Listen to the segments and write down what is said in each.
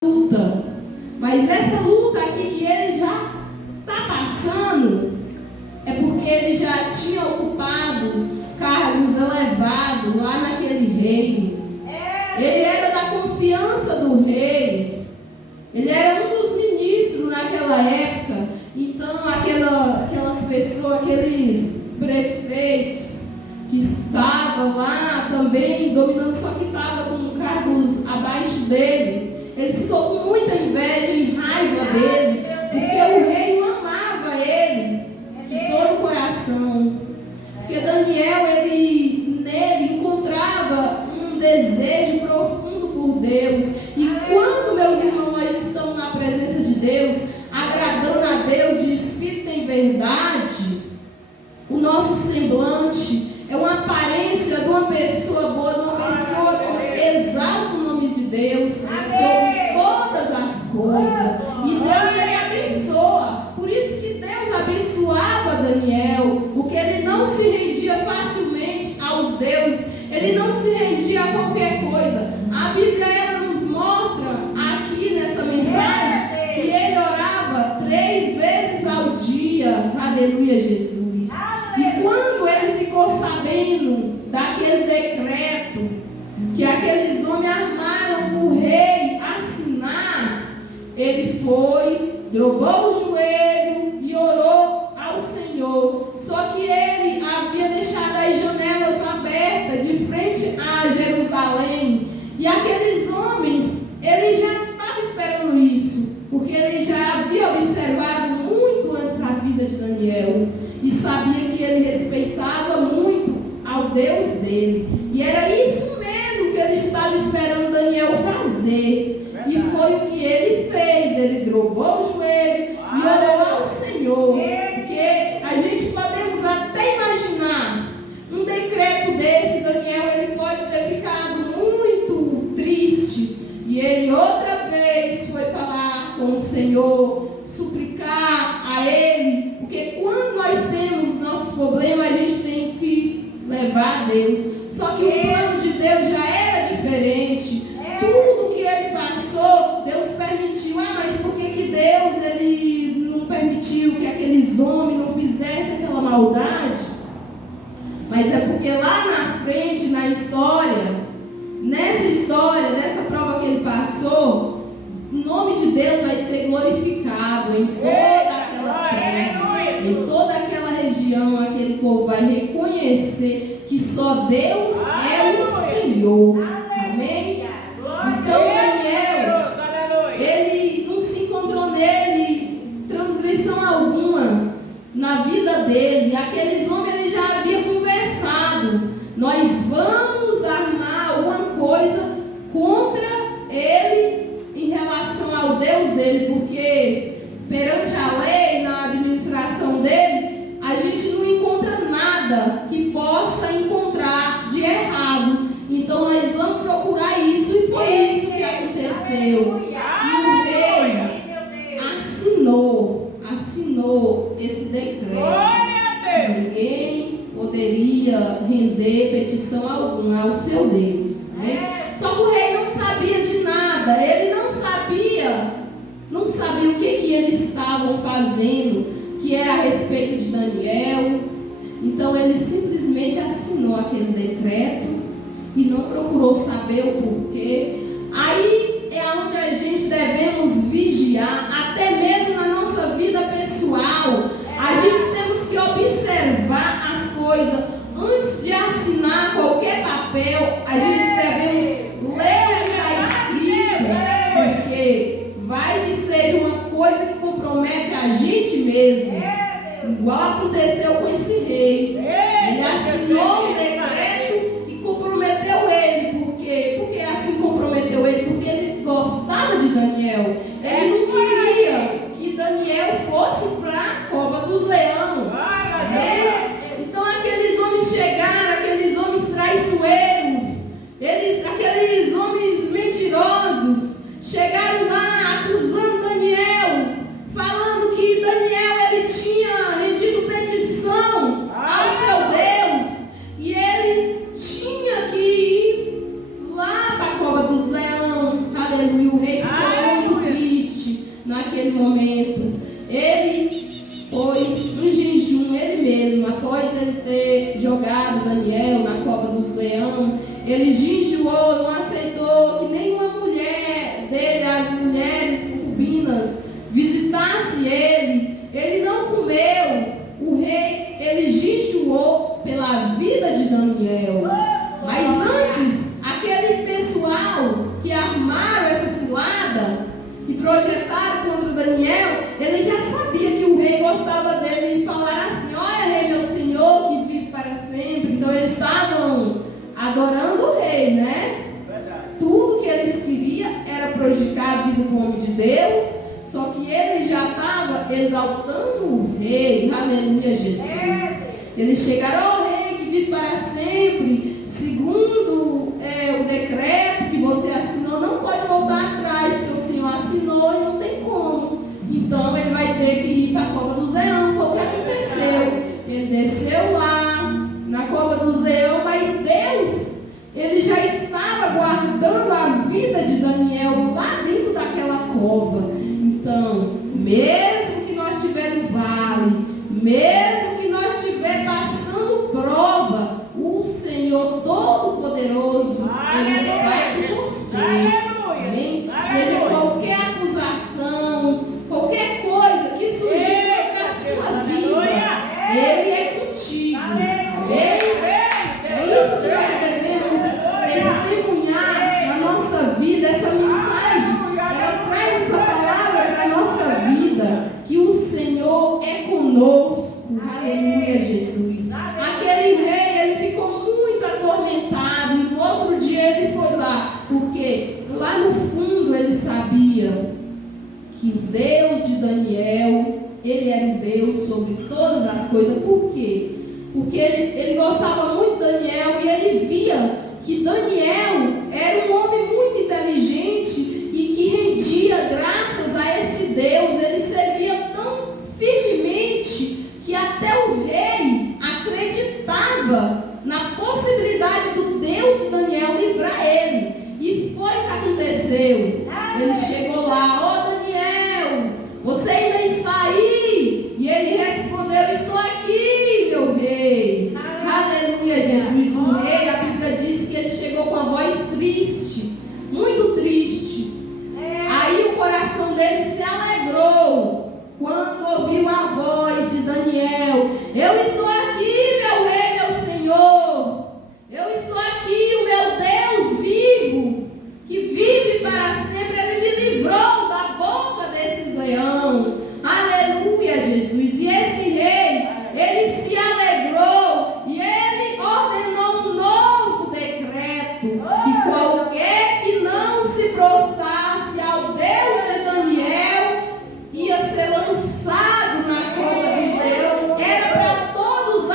luta. Mas essa luta aqui que ele já está passando é porque ele já tinha ocupado cargos elevados lá naquele reino. Ele era da confiança do rei. Ele era um dos ministros naquela época. Então aquelas pessoas, aqueles prefeitos que estavam lá também dominando, só que estavam com cargos abaixo dele, ele ficou com muita inveja e raiva dele, porque o rei não amava ele de todo o coração. Porque Daniel, nele encontrava um desejo profundo por Deus. E quando, meus irmãos, nós estamos na presença de Deus, agradando a Deus de espírito em verdade, o nosso semblante é uma aparência de uma pessoa boa, de uma pessoa que exalta o nome de Deus sobre todas as coisas. E Deus, ele abençoa. Por isso que Deus abençoava Daniel, porque ele não se rendia facilmente aos deuses, ele não se rendia a qualquer coisa. A Bíblia, ela nos mostra aqui nessa mensagem que ele orava 3 vezes ao dia. Aleluia, Jesus. E quando ele ficou sabendo daquele decreto que aqueles homens armaram para o rei assinar, ele foi, dobrou o joelho e orou ao Senhor. Só que ele havia deixado as janelas abertas de frente a Jerusalém. E aqueles homens, ele já estava esperando isso, porque ele já havia observado muito antes da vida de Daniel e sabia que ele respeitava muito ao Deus dele. E era isso mesmo que ele estava esperando Daniel fazer. E foi o que ele fez. Ele dobrou o joelho e orou ao Senhor. Porque a gente podemos até imaginar um decreto desse. Daniel, ele pode ter ficado muito triste. E ele outra vez foi falar com o Senhor, suplicar a ele. Porque quando nós temos nossos problemas, a gente tem que levar a Deus. Só que o plano de Deus já era diferente. Tudo que ele passou, Deus permitiu. Mas por que Deus ele não permitiu que aqueles homens não fizessem aquela maldade? Mas é porque lá na frente, na história, nessa história, dessa prova que ele passou, o nome de Deus vai ser glorificado em toda aquela terra, em toda aquela região. Aquele povo vai reconhecer que só Deus é o Senhor. Amém? Então Daniel, ele não se encontrou nele transgressão alguma na vida dele. Aqueles homens, ele já havia conversado: nós vamos armar alguma coisa contra ele em relação ao Deus dele, porque perante a lei, na administração dele, a gente não encontra nada que possa encontrar de errado. Então nós vamos procurar isso, e foi isso que aconteceu. E o rei assinou esse decreto. Ninguém poderia render petição alguma ao seu Deus, né? Só que o rei não sabia de nada. Ele não sabia o que eles estavam fazendo, que era a respeito de Daniel. Então ele simplesmente assinou aquele decreto e não procurou saber o porquê. Aí é onde a gente devemos vigiar, até mesmo na nossa vida pessoal. A gente temos que observar as coisas. Antes de assinar qualquer papel, a gente devemos ler o que está escrito, porque vai que seja uma coisa que compromete a gente mesmo. Igual aconteceu com esse rei. Ele assinou o decreto e comprometeu ele. Por quê? Porque assim comprometeu ele, porque ele gostava de Daniel. Ele não queria que Daniel fosse para a cova dos leões. Então aqueles homens chegaram, aqueles homens traiçoeiros, aqueles homens mentirosos, chegaram lá acusando Daniel, falando que Daniel ele tinha rendido petição ao seu Deus, e ele tinha que ir lá para a cova dos leões. Aleluia. O rei ficou concubinas visitasse ele, ele não comeu. O rei, ele jejuou pela vida de Daniel. Mas antes, aquele pessoal que armaram essa cilada e projetaram contra Daniel, ele já sabia que o rei gostava dele e falaram assim: olha, rei, meu senhor, que vive para sempre. Então eles estavam adorando o rei, né? Verdade. Tudo que eles queriam era prejudicar a vida do homem de Deus, só que ele já estava exaltando o rei. Aleluia, Jesus. Eles chegaram ao rei que vive para sempre, segundo o decreto que você assinou, não pode voltar atrás, porque o Senhor assinou e não tem como. Então ele vai ter que ir para a cova do leão. Foi o que aconteceu. Ele desceu lá na cova do leão, mas Deus, ele já estava guardando a vida de Daniel lá dentro daquela cova. Então, mesmo que nós estivermos no vale, mesmo que nós estivermos passando prova, o Senhor Todo-Poderoso, Ele está com você. Amém? Seja qualquer acusação, qualquer coisa que surgir contra a sua vida, Ele é contigo. Amém? É isso que nós devemos testemunhar na nossa vida, essa mensagem. Ela traz essa palavra para a nossa vida, que o Senhor é conosco. Aleluia, Jesus. Aquele rei, ele ficou muito atormentado, e no outro dia ele foi lá, porque lá no fundo ele sabia que o Deus de Daniel, ele era um Deus sobre todas as coisas. Por quê? Porque ele gostava muito de Daniel, e ele via que Daniel era um homem muito inteligente e que rendia graças a esse Deus. Ele servia tão firmemente que até o rei acreditava na possibilidade do Deus de Daniel livrar ele. E foi o que aconteceu. Ele chegou lá: ó, Daniel, você ainda está aí? E ele respondeu: estou aqui, meu rei. Aleluia, Jesus. O rei, a Bíblia diz que ele chegou com a voz triste, muito triste. Aí o coração dele se alegrou quando ouviu a voz de Daniel: eu estou aqui, meu rei, meu Senhor. Eu estou aqui, o meu Deus vivo, que vive para sempre. Ele me livrou da boca desses leões. Aleluia, Jesus. E esse rei, ele se alegrou e ele ordenou um novo decreto, que qualquer que não se prostrasse ao Deus de Daniel ia ser lançado na cova dos leões. Era para todos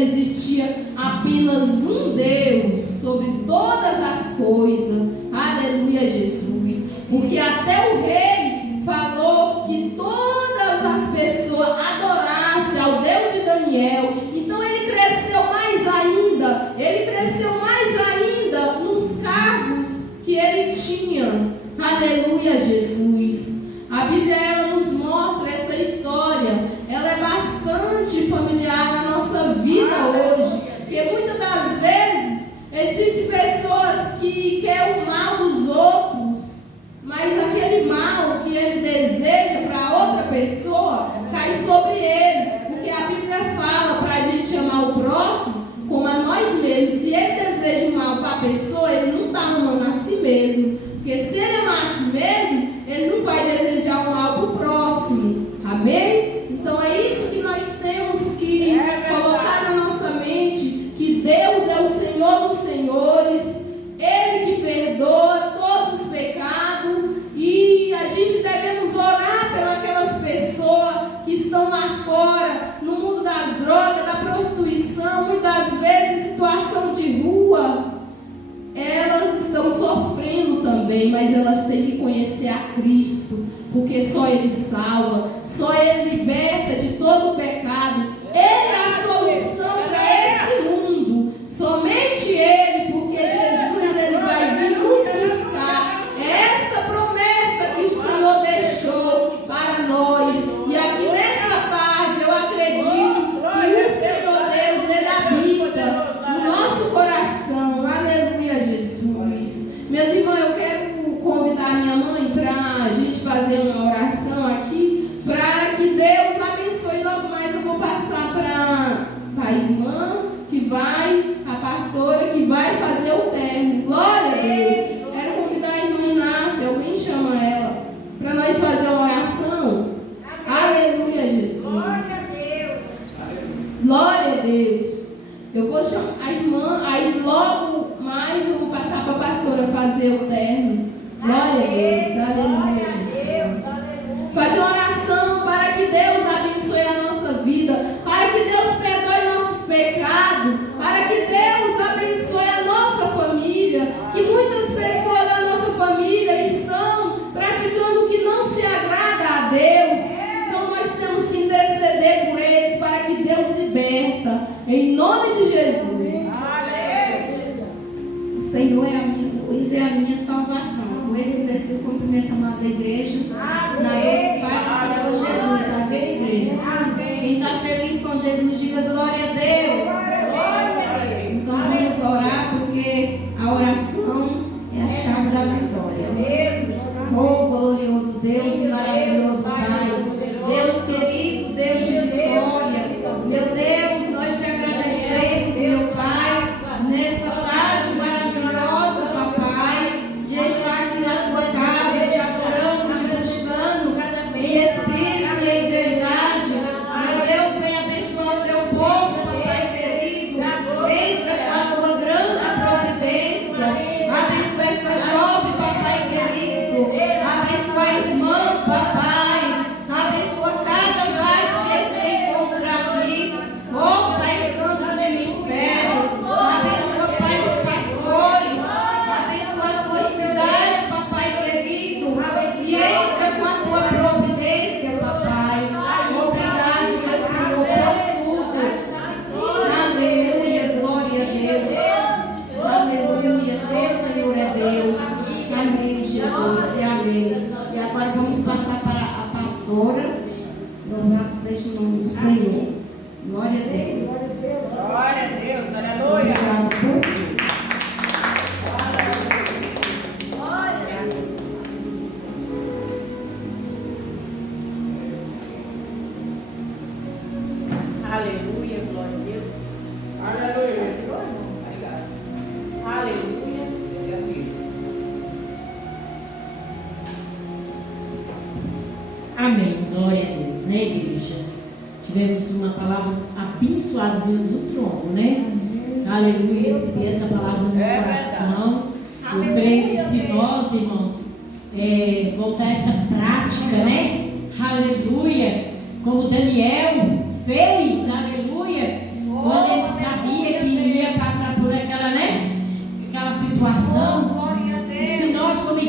existia apenas um Deus sobre todas as coisas. Aleluia, Jesus. Porque até o rei falou que todas as pessoas adorassem ao Deus de Daniel. Então ele cresceu mais ainda nos cargos que ele tinha. Aleluia, Jesus. A Bíblia, ela nos mostra essa história. Ela é bastante familiar na nossa vida hoje. Porque muitas das vezes existem pessoas que querem o mal dos outros, mas aquele mal que ele deseja para outra pessoa cai sobre ele. Porque a Bíblia fala para a gente amar o próximo como a nós mesmos. Se ele deseja o mal para a pessoa, ele não está amando a si mesmo. Porque se ele amar a si mesmo, ele não vai desejar o mal para o próximo. Amém? Então é isso que nós temos que colocar na nossa mente, que Deus é o Senhor dos senhores, Ele que perdoa todos os pecados, e a gente devemos orar pelas pessoas que estão lá fora, no mundo das drogas, da prostituição, muitas vezes em situação de rua. Elas estão sofrendo também, mas elas têm que conhecer a Cristo, porque só Ele salva, só Ele liberta de todo o pecado. Ele é a solução para esse mundo, somente Ele, porque Jesus, Ele vai vir nos buscar. É essa promessa que o Senhor deixou para nós. E aqui nessa tarde eu acredito que o Senhor Deus, Ele habita no nosso coração. Aleluia, Jesus. Minhas irmãs, eu quero convidar minha mãe para a gente fazer uma oração aqui, para que Deus abençoe. Logo mais eu vou passar para a irmã que vai, a pastora que vai fazer o término. Glória a Deus. Quero convidar a irmã Inácia, alguém chama ela, para nós fazer uma oração. Aleluia, Jesus. Glória a Deus. Eu vou chamar a irmã, aí logo mais eu vou passar para a pastora fazer o término. Glória a Deus, aleluia, Jesus. Fazer uma oração para que Deus abençoe a nossa vida, para que Deus perdoe nossos pecados, para que Deus abençoe a nossa família, que muitas pessoas da nossa família estão praticando o que não se agrada a Deus. Então nós temos que interceder por eles para que Deus liberta, em nome de Jesus. O Senhor é a minha luz, é a minha salvação. Por esse preciso cumprimento amado da igreja, na nossa Pai do Senhor Jesus, a igreja. Quem está feliz com Jesus, diga glória a Deus. Então vamos orar, porque a oração é a chave da vitória. Oh, glorioso Deus e maravilhoso Pai, Deus querido, Deus de vitória, meu Deus, nós te agradecemos, meu Pai, nessa tarde maravilhosa, papai, de estar aqui na tua casa, te adorando, te buscando, em espírito e em verdade. Meu Deus, vem abençoar o teu povo, papai querido, entra com a tua grande providência, abençoa essa jovem, papai querido, abençoa a irmã, papai, abençoa cada vaso que se encontra aqui, oh Pai Santo de mistério, abençoa, Pai, os pastores, abençoa a tua cidade, papai querido, e entra com a tua providência, papai. Obrigado, meu Senhor, por tudo. Aleluia, glória a Deus. Aleluia, só Senhor é Deus. Amém, Jesus, e amém. E agora vamos passar para a pastora. Louvado seja o nome do Senhor. Glória a Deus. Glória a Deus, aleluia. Obrigado por tudo. Aleluia, glória a Deus. Aleluia. Aleluia. Amém, glória a Deus, né, igreja? Tivemos uma palavra abençoada diante do trono, né? Aleluia, recebi essa palavra no meu coração. Eu creio que se nós, irmãos, voltar a essa prática, né? Aleluia, como Daniel fez, aleluia, quando ele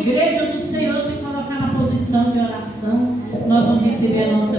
igreja do Senhor se colocar na posição de oração, nós vamos receber a nossa